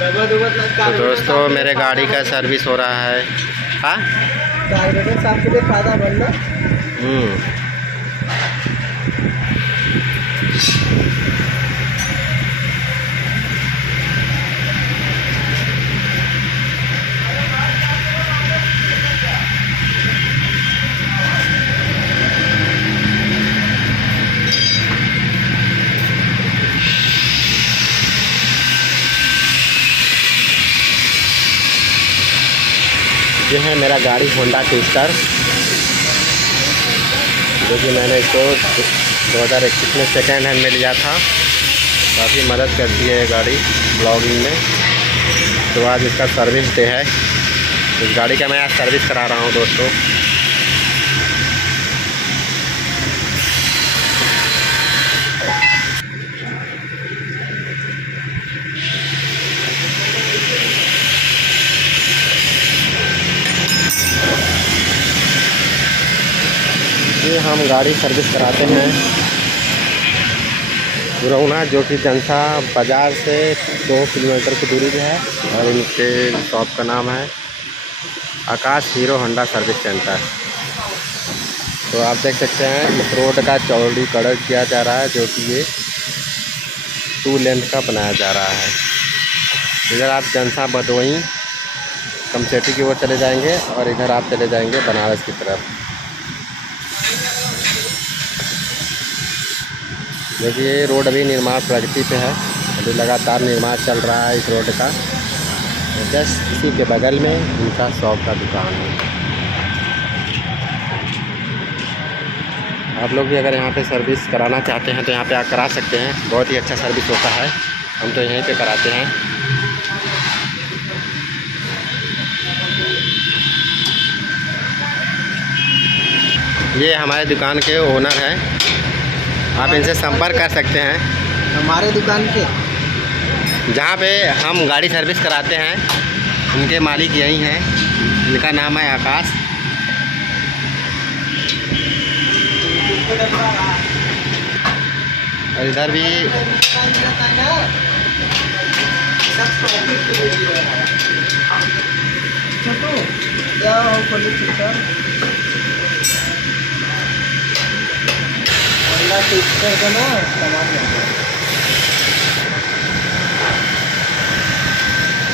तो दोस्तों मेरे गाड़ी का सर्विस हो रहा है। हाँ आपके लिए फायदा बनना। ये है मेरा गाड़ी होंडा ट्विस्टर, जो कि मैंने इसको 2021 में सेकेंड हैंड में लिया था। काफ़ी मदद करती है ये गाड़ी ब्लॉगिंग में। तो आज इसका सर्विस डे है। इस गाड़ी का मैं आज सर्विस करा रहा हूँ दोस्तों। ये हम गाड़ी सर्विस कराते हैं गुरौना, जो कि जनसा बाज़ार से 2 किलोमीटर की दूरी पे है। और इनके शॉप का नाम है आकाश हीरो होंडा सर्विस सेंटर। तो आप देख सकते हैं इस रोड का चौड़ीकरण किया जा रहा है, जो कि ये 2 लेंथ का बनाया जा रहा है। इधर आप जनसा भदोही कमसेटी की ओर चले जाएंगे और इधर आप चले जाएंगे बनारस की तरफ। क्योंकि ये रोड अभी निर्माण प्रगति पे है, अभी लगातार निर्माण चल रहा है इस रोड का। जस्ट इसी के बगल में इनका शॉप का दुकान है। आप लोग भी अगर यहाँ पे सर्विस कराना चाहते हैं तो यहाँ पे आप करा सकते हैं। बहुत ही अच्छा सर्विस होता है, हम तो यहीं पे कराते हैं। ये हमारे दुकान के ओनर हैं, आप इनसे संपर्क कर सकते हैं। हमारे दुकान के जहाँ पे हम गाड़ी सर्विस कराते हैं उनके मालिक यही हैं, इनका नाम है आकाश। और इधर भी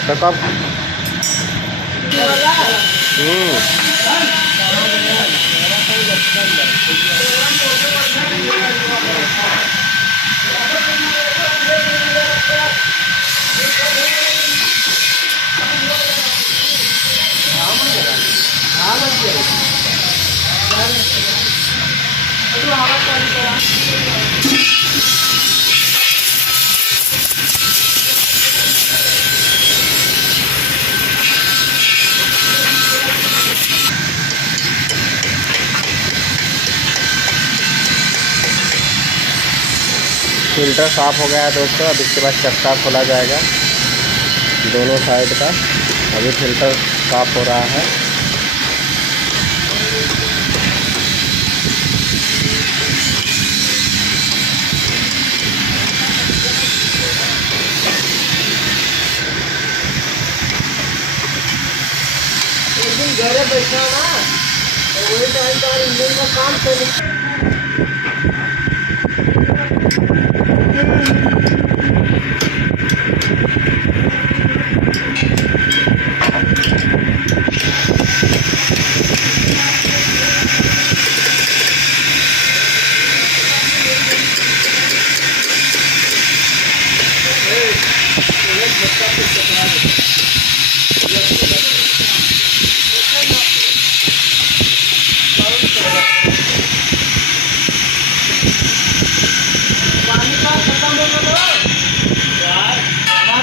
तो कब फिल्टर साफ़ हो गया है दोस्तों। अब इसके बाद चक्का खोला जाएगा दोनों साइड का। अभी फिल्टर साफ़ हो रहा है। एक दिन घरे बैठा ना तो वही टाइम पर इंजन का काम कर पानी का खत्म हो गया यार हमारा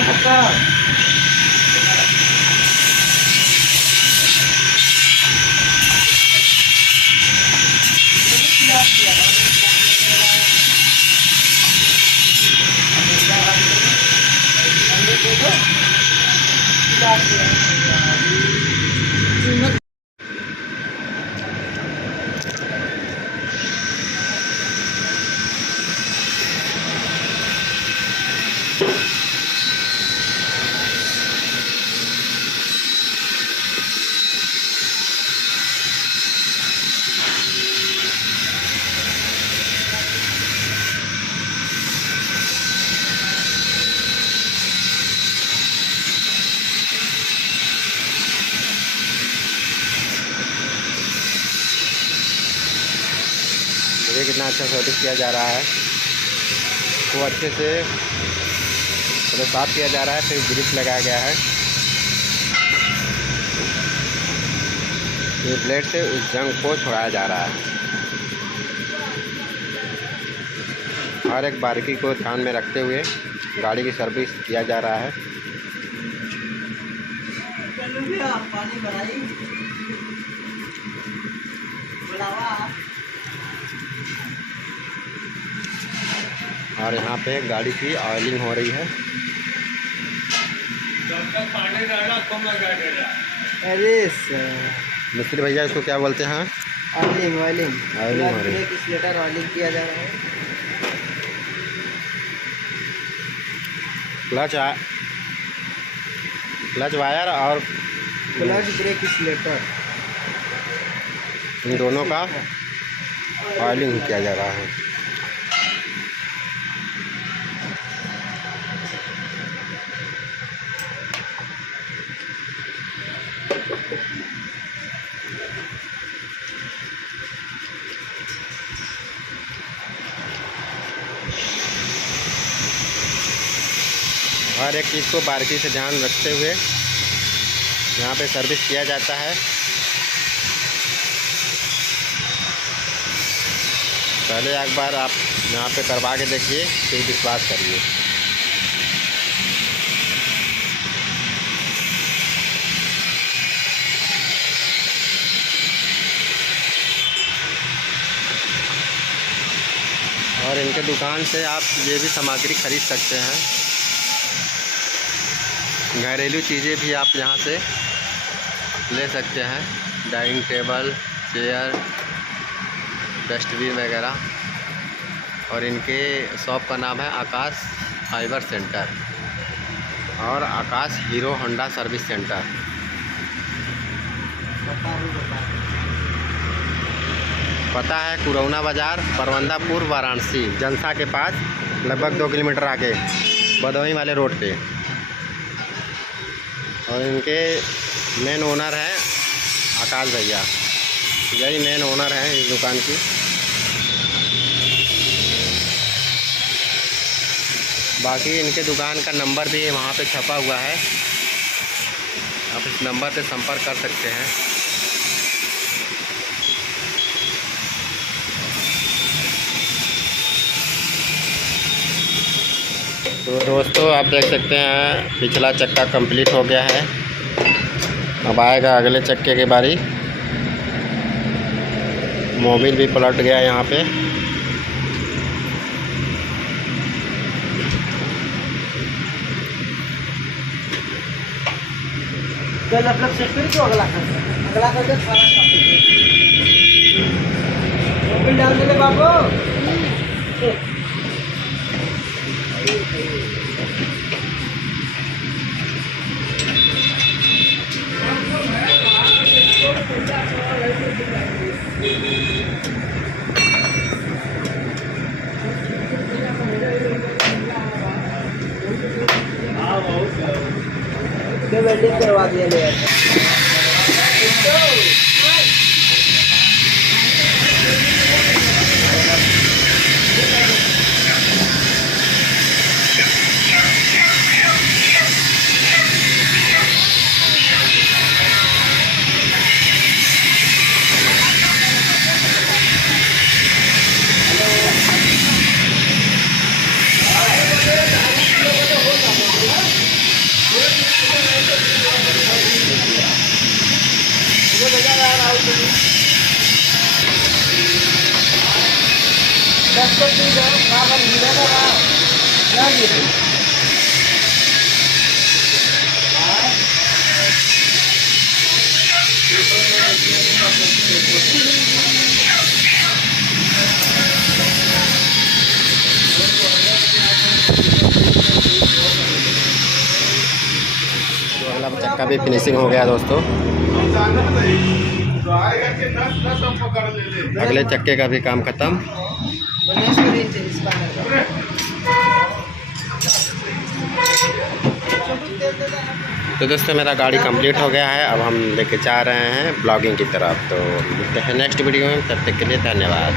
ये कितना अच्छा सर्विस किया जा रहा है, वो अच्छे से थोड़ा साफ किया जा रहा है, फिर ग्रिप लगाया गया है। ये ब्लेड से उस जंग को छुड़ाया जा रहा है। हर एक बारीकी को ध्यान में रखते हुए गाड़ी की सर्विस किया जा रहा है। पानी भराई और यहाँ पे गाड़ी की ऑयलिंग हो रही है। अरे सर, मिस्त्री भैया इसको क्या बोलते हैं? ऑयलिंग ऑयलिंग ऑयलिंग हो रही है। किस लीटर ऑयलिंग किया जा रहा है। क्लच वायर और क्लच ब्रेक स्लेटर, इन दोनों का ऑयलिंग किया जा रहा है। हर एक चीज़ को बारीकी से ध्यान रखते हुए यहाँ पे सर्विस किया जाता है। पहले एक बार आप यहाँ पे करवा के देखिए, फिर विश्वास करिए। और इनके दुकान से आप ये भी सामग्री खरीद सकते हैं। घरेलू चीज़ें भी आप यहाँ से ले सकते हैं, डाइनिंग टेबल, चेयर, डस्टबिन वगैरह। और इनके शॉप का नाम है आकाश फाइबर सेंटर और आकाश हीरो होंडा सर्विस सेंटर। पता है कुरौना बाज़ार, परवंदापुर, वाराणसी, जनसा के पास, लगभग 2 किलोमीटर आगे भदोही वाले रोड पे। और इनके मेन ओनर हैं आकाश भैया, यही मेन ओनर हैं इस दुकान की। बाकी इनके दुकान का नंबर भी वहाँ पे छपा हुआ है, आप इस नंबर पे संपर्क कर सकते हैं। तो दोस्तों आप देख सकते हैं पिछला चक्का कंप्लीट हो गया है, अब आएगा अगले चक्के की बारी। मोबिल भी पलट गया यहाँ पे। अगला कर दे सारा मोबिल डाल दे बाबू। वेल्डिंग करवा दिया ले चक्का भी फिनिशिंग हो गया दोस्तों। अगले चक्के का भी काम खत्म। तो दोस्तों मेरा गाड़ी कंप्लीट हो गया है, अब हम लेके जा रहे हैं ब्लॉगिंग की तरफ। तो मिलते हैं नेक्स्ट वीडियो में, तब तक के लिए धन्यवाद।